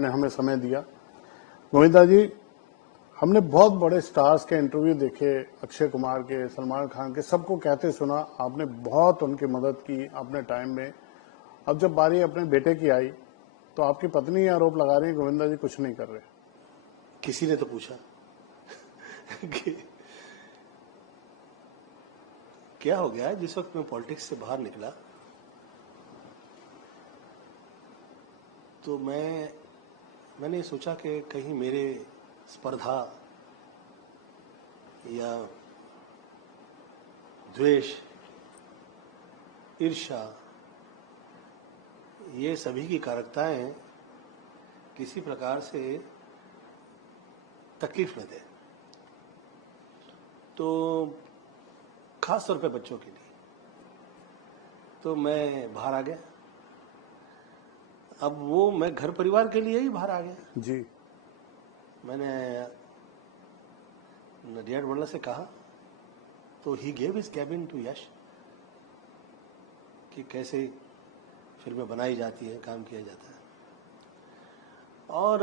आपने हमें समय दिया। गोविंदा जी, हमने बहुत बड़े स्टार्स के इंटरव्यू देखे, अक्षय कुमार के, सलमान खान के, सबको कहते सुना, आपने बहुत उनकी मदद की अपने टाइम में। अब जब बारी अपने बेटे की आई तो आपकी पत्नी आरोप लगा रही है गोविंदा जी कुछ नहीं कर रहे। किसी ने तो पूछा कि क्या हो गया। जिस वक्त मैं पॉलिटिक्स से बाहर निकला तो मैंने सोचा कि कहीं मेरे स्पर्धा या द्वेष, ईर्ष्या, ये सभी की कारकताएं किसी प्रकार से तकलीफ न दे, तो खास तौर पे बच्चों के लिए, तो मैं बाहर आ गया। अब वो मैं घर परिवार के लिए ही बाहर आ गया जी। मैंने नडियाड बोलने से कहा तो he gave his cabin to Yash कि कैसे फिल्में बनाई जाती हैं, काम किया जाता है। और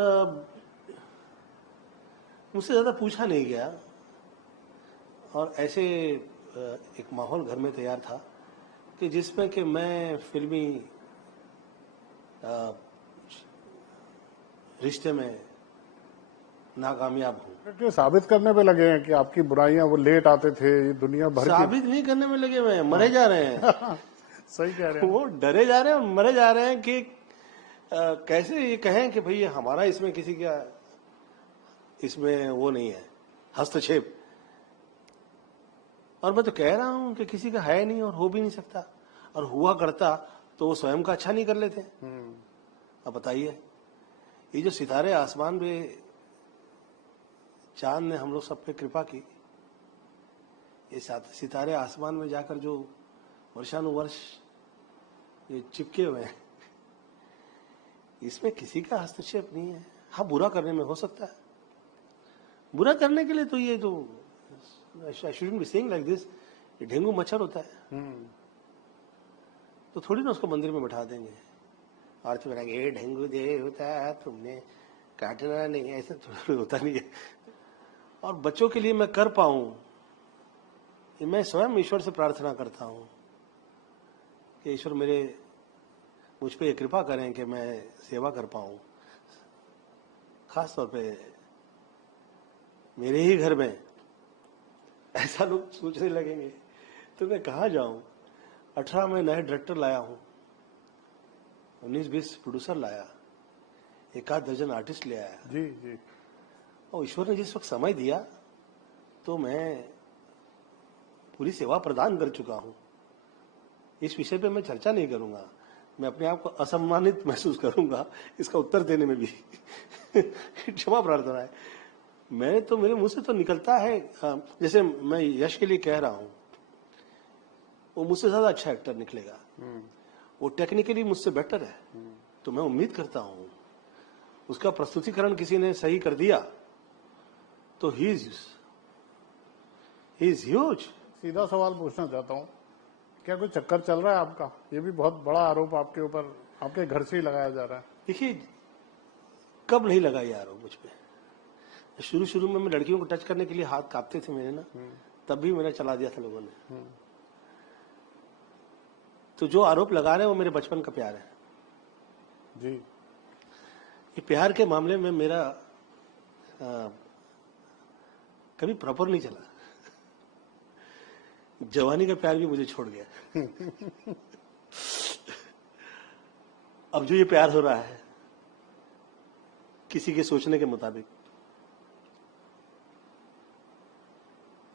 मुझसे ज़्यादा पूछा नहीं गया और ऐसे एक माहौल घर में तैयार था कि जिसमें कि मैं फिल्मी रिश्ते में नाकामयाब हूँ। साबित करने पे लगे हैं कि आपकी बुराइयां, वो लेट आते थे, ये दुनिया भर साबित नहीं करने में लगे, मैं मरे जा रहे हैं सही कह रहे हैं। वो डरे जा रहे हैं और मरे जा रहे हैं कि कैसे ये कहें कि भाई हमारा इसमें किसी का इसमें वो नहीं है हस्तक्षेप। और मैं तो कह रहा हूं कि किसी का है नहीं और हो भी नहीं सकता, और हुआ करता तो वो स्वयं का अच्छा नहीं कर लेते। अब बताइए, ये जो सितारे आसमान पे, चांद ने हम लोग सब पे कृपा की, ये सितारे आसमान में जाकर जो वर्षानुवर्ष ये चिपके हुए हैं, इसमें किसी का हस्तक्षेप नहीं है। हाँ, बुरा करने में हो सकता है। बुरा करने के लिए तो ये जो I shouldn't be saying like this, ये डेंगू मच्छर होता है तो थोड़ी ना उसको मंदिर में बैठा देंगे, आरती बनाएंगे, ये डेंगू दे होता है तुमने काटना नहीं, ऐसा थोड़ा होता नहीं है। और बच्चों के लिए मैं कर पाऊं, मैं स्वयं ईश्वर से प्रार्थना करता हूं कि ईश्वर मुझ पे कृपा करें कि मैं सेवा कर पाऊं। खास तौर पे मेरे ही घर में ऐसा लोग सोचने लगेंगे तो मैं कहाँ जाऊं। 18 में नए डायरेक्टर लाया हूं, 19-20 प्रोड्यूसर लाया, 1-8 दर्जन आर्टिस्ट ले आया जी जी। और ईश्वर ने जिस वक्त समय दिया तो मैं पूरी सेवा प्रदान कर चुका हूं। इस विषय पे मैं चर्चा नहीं करूंगा, मैं अपने आप को असम्मानित महसूस करूंगा इसका उत्तर देने में भी क्षमा प्रार्थना है। मैं तो, मेरे मुंह से तो निकलता है, जैसे मैं यश के लिए कह रहा हूं, वो मुझसे ज्यादा अच्छा एक्टर निकलेगा, वो टेक्निकली मुझसे बेटर है, तो मैं उम्मीद करता हूं उसका प्रस्तुतिकरण किसी ने सही कर दिया तो ही इज ह्यूज। सीधा सवाल पूछना चाहता हूँ, क्या कोई चक्कर चल रहा है आपका? ये भी बहुत बड़ा आरोप आपके ऊपर, आपके घर से ही लगाया जा रहा है। देखिए, कब नहीं लगा ये आरोप मुझ पे। शुरू में मैं लड़कियों को टच करने के लिए हाथ कांपते थे मेरे ना, तब भी मैंने चला दिया था लोगों ने। तो जो आरोप लगा रहे हैं वो मेरे बचपन का प्यार है जी। ये प्यार के मामले में मेरा कभी प्रॉपर नहीं चला। जवानी का प्यार भी मुझे छोड़ गया अब जो ये प्यार हो रहा है किसी के सोचने के मुताबिक,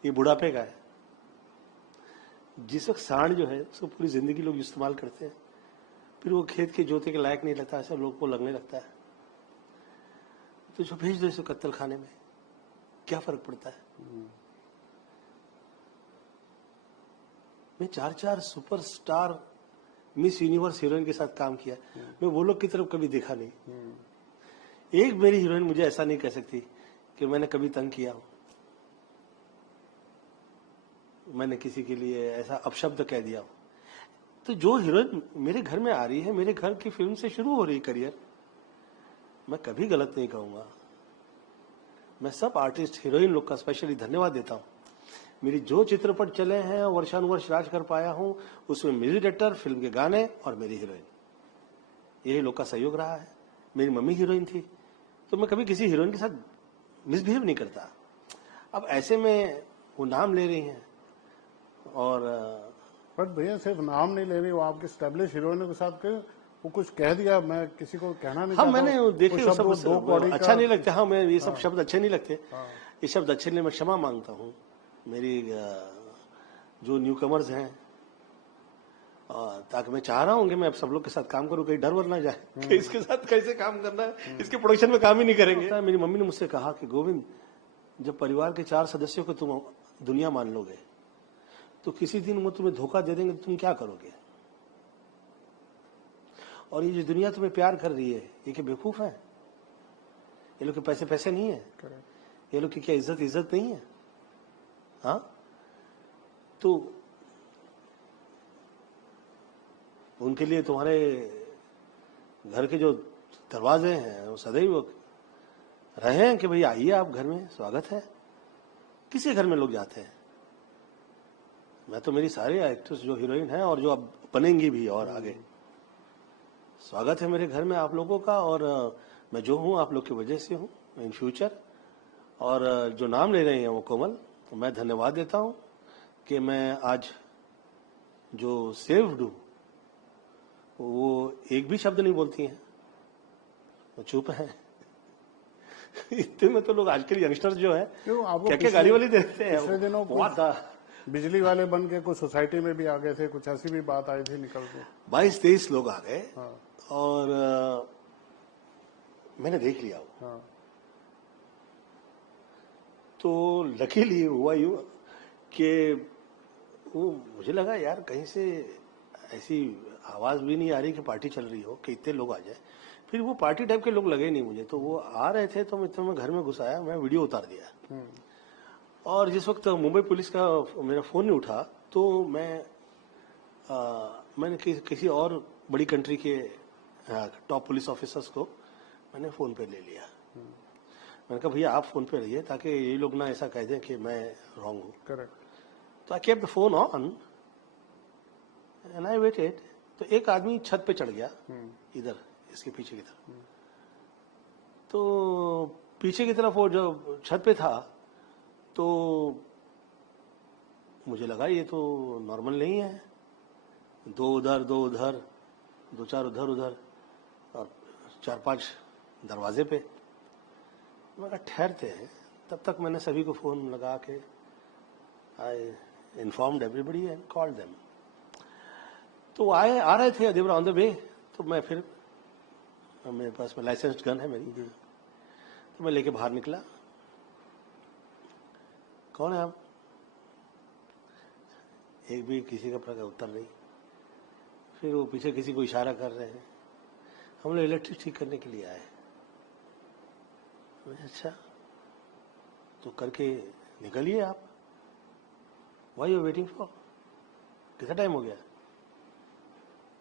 ये बुढ़ापे का है। जिस वक्त सांड जो है उसको पूरी जिंदगी लोग इस्तेमाल करते हैं, फिर वो खेत के जोते के लायक नहीं लगता, ऐसा लोग को लगने लगता है, तो जो भेज दो इसे कत्ल खाने में, क्या फर्क पड़ता है। मैं 4 सुपरस्टार मिस यूनिवर्स हीरोइन के साथ काम किया, मैं वो लोग की तरफ कभी देखा नहीं। एक मेरी हीरोइन मुझे ऐसा नहीं कह सकती कि मैंने कभी तंग किया हो, मैंने किसी के लिए ऐसा अपशब्द कह दिया हो। तो जो हीरोइन मेरे घर में आ रही है, मेरे घर की फिल्म से शुरू हो रही करियर, मैं कभी गलत नहीं कहूंगा। मैं सब आर्टिस्ट हीरोइन लोग का स्पेशली धन्यवाद देता हूँ। मेरी जो चित्रपट चले हैं वर्षानुवर्ष राज कर पाया हूँ, उसमें म्यूजिक डायरेक्टर, फिल्म के गाने और मेरी हीरोइन, यही लोग का सहयोग रहा है। मेरी मम्मी हीरोइन थी, तो मैं कभी किसी हीरोइन के साथ मिसबिहेव नहीं करता। अब ऐसे में वो नाम ले रही हैं और बट भैया सिर्फ नाम नहीं ले रही, वो आपके स्टैब्लिश हीरोइनों के साथ के वो कुछ कह दिया, मैं किसी को कहना नहीं हाँ, चाहता मैंने हूं। देखे वो सब दो कौड़ी अच्छा का- नहीं लगते। हाँ, मैं ये सब शब्द अच्छे नहीं लगते। हाँ। ये शब्द अच्छे नहीं, मैं क्षमा मांगता हूँ। मेरी जो न्यू कमर्स हैं, ताकि मैं चाह रहा हूँ कि मैं अब सब लोग के साथ काम करूँ, कहीं डर वर ना जाए कि इसके साथ कैसे काम करना है, इसके प्रोडक्शन में काम ही नहीं करेंगे। मेरी मम्मी ने मुझसे कहा कि गोविंद, जब परिवार के 4 सदस्यों को तुम दुनिया मान लोगे तो किसी दिन वो तुम्हें धोखा दे देंगे तो तुम क्या करोगे? और ये जो दुनिया तुम्हें प्यार कर रही है, ये क्या बेवकूफ है? ये लोग के पैसे पैसे नहीं है, ये लोग की क्या इज्जत इज्जत नहीं है? हाँ, तो उनके लिए तुम्हारे घर के जो दरवाजे हैं वो सदैव रहे हैं कि भाई आइए, आप घर में स्वागत है। किसी घर में लोग जाते हैं। मैं तो मेरी सारे एक्ट्रेस जो हीरोइन हैं और जो अब बनेंगी भी और आगे, स्वागत है मेरे घर में आप लोगों का। और मैं जो हूँ आप लोग की वजह से हूँ इन फ्यूचर। और जो नाम ले रहे हैं वो कोमल, तो मैं धन्यवाद देता हूँ कि मैं आज जो सेव्ड हूँ, वो एक भी शब्द नहीं बोलती हैं, वो चुप हैं। इतने में तो लोग आजकल यंगस्टर्स जो है क्या क्या गाली वाली देते हैं। पिछले दिनों बहुत बिजली वाले बन के कुछ सोसाइटी में भी आ गए थे, कुछ ऐसी भी बात आई थी निकल के। 22-23 लोग आ गए। हाँ। और मैंने देख लिया वो। हाँ। तो लकीली हुआ यूं कि वो मुझे लगा यार कहीं से ऐसी आवाज भी नहीं आ रही कि पार्टी चल रही हो कि इतने लोग आ जाए। फिर वो पार्टी टाइप के लोग लगे नहीं मुझे, तो वो आ रहे थे तो मैं घर में घुस आया, मैं वीडियो उतार दिया। और जिस वक्त मुंबई पुलिस का मेरा फोन नहीं उठा तो मैंने किसी और बड़ी कंट्री के टॉप पुलिस ऑफिसर्स को मैंने फोन पे ले लिया। मैंने कहा भैया आप फोन पे रहिए ताकि ये लोग ना ऐसा कह दें कि मैं रॉन्ग हूँ। करेक्ट। तो I kept the phone on and I waited. तो एक आदमी छत पे चढ़ गया इधर, इसके पीछे की तरफ। तो पीछे की तरफ वो जो छत पे था, तो मुझे लगा ये तो नॉर्मल नहीं है। 2 उधर 2 उधर, 2-4 उधर उधर और 4-5 दरवाजे पे। मैं ठहरते हैं। तब तक मैंने सभी को फोन लगा के I informed everybody and called them. तो आ रहे थे, दे वर ऑन द वे। तो मैं फिर मेरे पास में लाइसेंस्ड गन है मेरी, तो मैं लेके बाहर निकला। कौन है आप? एक भी किसी का प्रकार उत्तर नहीं। फिर वो पीछे किसी को इशारा कर रहे हैं, हम लोग इलेक्ट्रिक ठीक करने के लिए आए। अच्छा, तो करके निकलिए आप। Why you waiting for? कितना टाइम हो गया?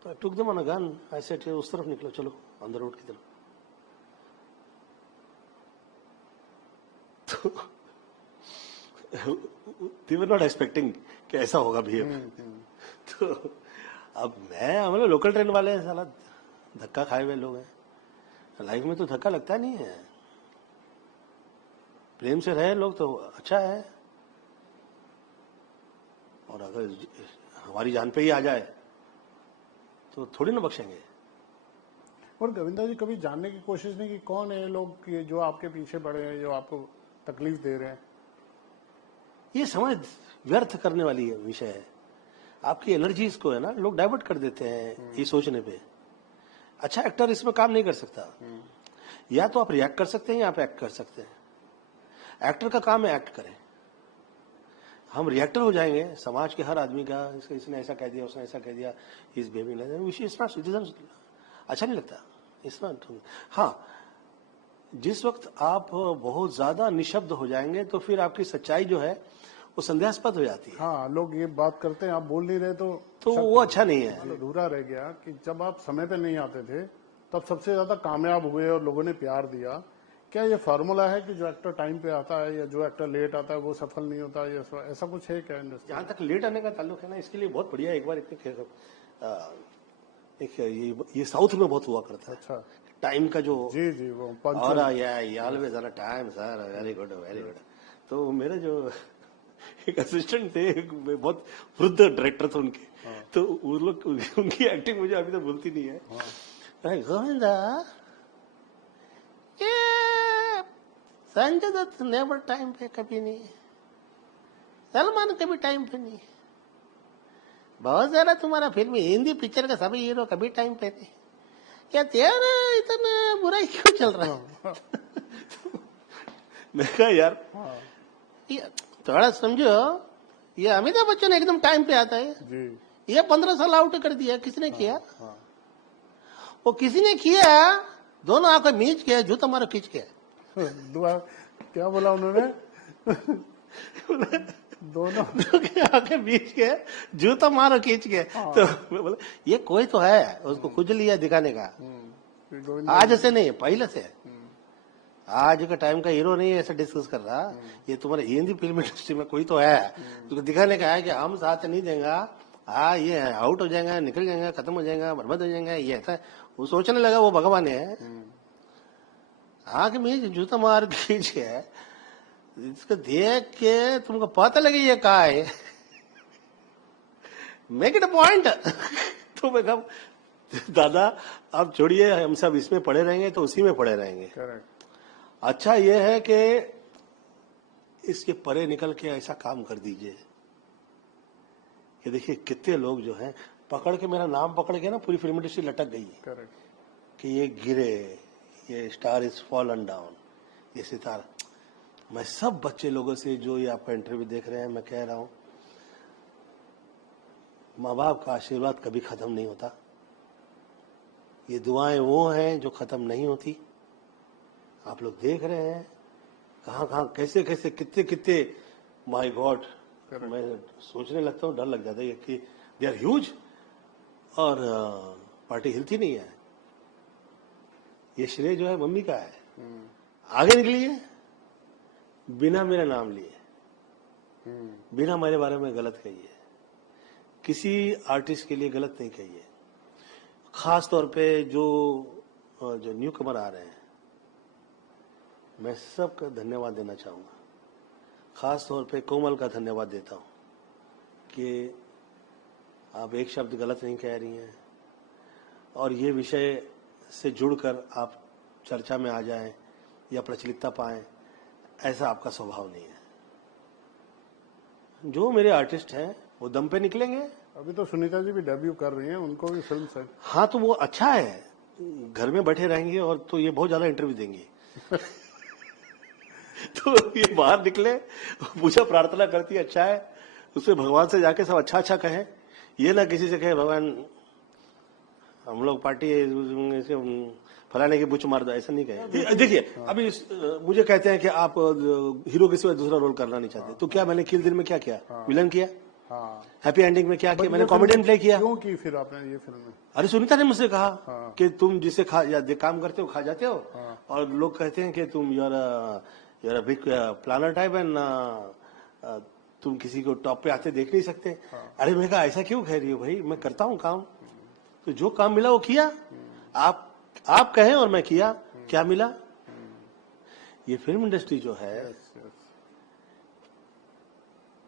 तो I took them on a gun, I said उस तरफ निकलो, चलो ऑन द रोड की तरफ। तो they were not expecting कि ऐसा होगा भी। तो अब मैं, हम लोग लोकल ट्रेन वाले हैं, साला धक्का खाए हुए लोग हैं। लाइफ में तो धक्का लगता नहीं है। प्रेम से रहे लोग तो अच्छा है, और अगर हमारी जान पे ही आ जाए तो थोड़ी ना बख्शेंगे। और गोविंदा जी कभी जानने की कोशिश नहीं की कौन है ये लोग ये जो आपके पीछे पड़े हैं, जो आपको तकलीफ दे रहे हैं? ये समझ व्यर्थ करने वाली विषय है। आपकी एनर्जीज को है ना लोग डाइवर्ट कर देते हैं ये सोचने पे। अच्छा एक्टर इसमें काम नहीं कर सकता। या तो आप रिएक्ट कर सकते हैं या आप एक्ट कर सकते हैं। एक्टर का काम है एक्ट करें। हम रिएक्टर हो जाएंगे समाज के हर आदमी का, इसने ऐसा कह दिया, उसने ऐसा कह दिया, इस बिहेविंग अच्छा नहीं लगता इसमें। हाँ, जिस वक्त आप बहुत ज्यादा निशब्द हो जाएंगे तो फिर आपकी सच्चाई जो है वो संदेहास्पद हो जाती है। हाँ, लोग ये बात करते हैं, आप बोल नहीं रहे तो वो अच्छा नहीं है। अधूरा रह गया कि जब आप समय पे नहीं आते थे तब सबसे ज्यादा कामयाब हुए और लोगों ने प्यार दिया। क्या ये फार्मूला है कि जो एक्टर टाइम पे आता है या जो एक्टर लेट आता है वो सफल नहीं होता, या ऐसा कुछ है क्या इंडस्ट्री? जहां तक लेट आने का ताल्लुक है ना, इसके लिए बहुत बढ़िया एक बार एक ये साउथ में बहुत हुआ करता है। अच्छा। टाइम का जो जी जी, वो और always on time sir, very good very good. तो मेरे जो एक असिस्टेंट थे, बहुत वृद्ध डायरेक्टर थे उनके, तो वो लोग उनकी एक्टिंग मुझे अभी तक भूलती नहीं है। अरे गोविंदा, ये संजय दत्त नेवर टाइम पे कभी नहीं, सलमान कभी टाइम पे नहीं, बहुत ज्यादा तुम्हारा फिल्म हिंदी पिक्चर का सभी हीरो कभी टाइम पे नहीं, क्या तेरा इतना बुरा क्यों चल रहा है? मैं कहा यार, थोड़ा समझो, ये अमिताभ बच्चन एकदम टाइम पे आता है जी। ये 15 साल आउट कर दिया, किसने किया? वो किसी ने किया, दोनों आंखें मीच के जूता मारो खींच के। दुआ क्या बोला उन्होंने? दोनों आंखें मीच के जूता मारो खींच के। तो मैं बोला ये कोई तो है, उसको खुद लिया दिखाने का। आज से नहीं, पहले से। आज का टाइम का हीरो नहीं ऐसा डिस्कस कर रहा, ये तुम्हारे हिंदी फिल्म इंडस्ट्री में कोई तो है जो दिखाने का है कि हम साथ नहीं देंगे, हाँ ये आउट हो जाएगा, निकल जाएगा, खत्म हो जाएगा, बर्बाद हो जाएगा, ये ऐसा। वो सोचने लगा वो भगवान है। आंख में जूता मार खींच के, इसको देख के तुमको पता लगे ये कहा है, मेक इट अ पॉइंट। तो मैं कहा दादा आप छोड़िए, हम सब इसमें पड़े रहेंगे तो उसी में पड़े रहेंगे। करेक्ट। अच्छा ये है कि इसके परे निकल के ऐसा काम कर दीजिए कि देखिए कितने लोग जो हैं पकड़ के, मेरा नाम पकड़ के ना पूरी फिल्म इंडस्ट्री लटक गई है। करेक्ट। कि ये गिरे, ये स्टार इज फॉलन डाउन, ये सितारा। मैं सब बच्चे लोगों से जो ये आपका इंटरव्यू देख रहे हैं, मैं कह रहा हूं, माँ बाप का आशीर्वाद कभी खत्म नहीं होता। ये दुआएं वो हैं जो खत्म नहीं होती। आप लोग देख रहे हैं कहाँ कहाँ कैसे कैसे कितने कितने, माय गॉड, मैं सोचने लगता हूँ डर लग जाता है कि दे आर ह्यूज और पार्टी हिलती नहीं है। ये श्रेय जो है मम्मी का है। आगे निकली है बिना मेरा नाम लिए, बिना मेरे बारे में गलत कही है, किसी आर्टिस्ट के लिए गलत नहीं कही है। खास तौर पे जो न्यू कमर आ रहे हैं, मैं सबका धन्यवाद देना चाहूंगा। खास तौर पे कोमल का धन्यवाद देता हूं कि आप एक शब्द गलत नहीं कह रही हैं और ये विषय से जुड़कर आप चर्चा में आ जाएं या प्रचलितता पाएं, ऐसा आपका स्वभाव नहीं है। जो मेरे आर्टिस्ट हैं वो दम पे निकलेंगे। अभी तो सुनीता जी भी डेब्यू कर रही हैं, उनको भी फिल्म से। हाँ तो वो अच्छा है, घर में बैठे रहेंगे और तो ये बहुत ज्यादा इंटरव्यू देंगे। तो ये बाहर निकले, पूजा प्रार्थना करती है, अच्छा है, उससे भगवान से जाके सब अच्छा अच्छा कहें। ये ना किसी से कहे भगवान हम लोग पार्टी फलाने की बुच मार दो, ऐसा नहीं कहे। देखिए अभी मुझे कहते हैं कि आप हीरो के सिवा दूसरा रोल करना नहीं चाहते, तो क्या मैंने किल दिल में क्या किया? विलन किया। हैप्पी एंडिंग में क्या किया? मैंने कॉमेडियन प्ले किया। क्यों की फिर आपने ये फिल्म में? अरे सुनीता ने मुझसे कहा कि तुम जिसे काम करते हो खा जाते हो, और लोग कहते हैं कि तुम you're a big planner type and तुम किसी को टॉप पे आते देख नहीं सकते। अरे मैं कहा ऐसा क्यों कह रही हो भाई, मैं करता हूँ काम, तो जो काम मिला वो किया। आप कहें और मैं किया, क्या मिला? ये फिल्म इंडस्ट्री जो है,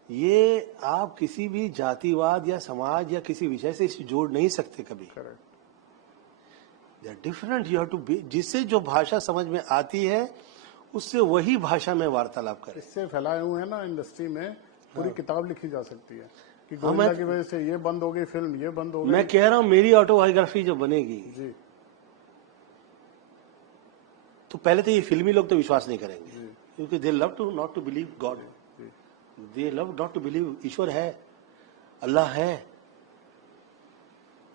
ये आप किसी भी जातिवाद या समाज या किसी विषय से इसे जोड़ नहीं सकते कभी। They are different, you have to be, जिससे जो भाषा समझ में आती है उससे वही भाषा में वार्तालाप करें। इससे फैलाए हुए हैं ना इंडस्ट्री में, पूरी किताब लिखी जा सकती है कि गोविंदा की वजह से ये बंद हो गई फिल्म, ये बंद हो गई। मैं कह रहा हूं मेरी ऑटोबायोग्राफी जब बनेगी जी, तो पहले तो ये फिल्मी लोग तो विश्वास नहीं करेंगे, क्योंकि they love to not to believe God, they love not to believe ईश्वर है, अल्लाह है।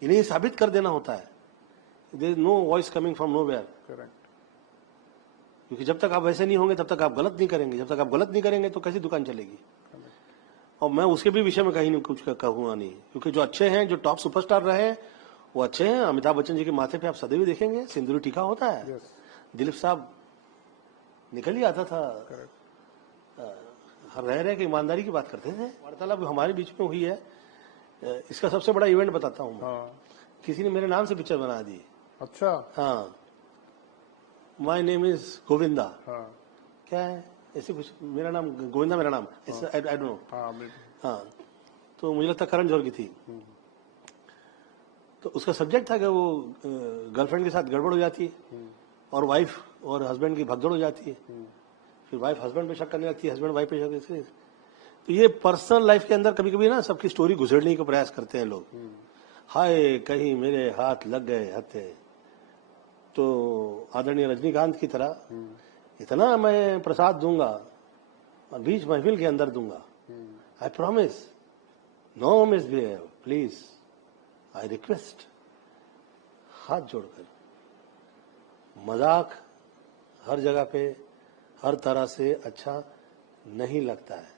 इन्हें साबित कर देना होता है। There is no voice coming from nowhere. Correct. क्योंकि जब तक आप वैसे नहीं होंगे तब तक आप गलत नहीं करेंगे, जब तक आप गलत नहीं करेंगे तो कैसी दुकान चलेगी। और मैं उसके भी विषय में कहीं नहीं कुछ कहूंगा नहीं, क्योंकि जो अच्छे हैं, जो टॉप सुपरस्टार रहे, वो अच्छे हैं। अमिताभ बच्चन जी के माथे पे आप सदैव देखेंगे सिंदूरी टीका होता है। Yes. दिलीप साहब निकल ही आता था, हर रह के ईमानदारी की बात करते थे। वार्तालाप हमारे बीच में हुई है। इसका सबसे बड़ा इवेंट बताता हूँ मैं। हाँ, किसी ने मेरे नाम से पिक्चर बना दी। अच्छा, हाँ, माई नेम इज गोविंदा। हाँ, क्या है ऐसे कुछ, मेरा नाम गोविंदा, मेरा नाम आई डोंट नो। हाँ, हाँ, तो मुझे लगता करण जौहर की थी। तो उसका सब्जेक्ट था कि वो गर्लफ्रेंड के साथ गड़बड़ हो जाती है और वाइफ और हस्बैंड की भगदड़ हो जाती है। फिर वाइफ हस्बैंड पे शक करने लगती है, हस्बैंड वाइफ पे शक करते हैं। तो ये पर्सनल लाइफ के अंदर कभी कभी ना सबकी स्टोरी घुसेड़ने का प्रयास करते हैं लोग। हाय कहीं मेरे हाथ लग गए हथे, तो आदरणीय रजनीकांत की तरह इतना मैं प्रसाद दूंगा और बीच महफिल के अंदर दूंगा, I promise, no misbehave please, I request. हाथ जोड़कर मजाक हर जगह पे हर तरह से अच्छा नहीं लगता है।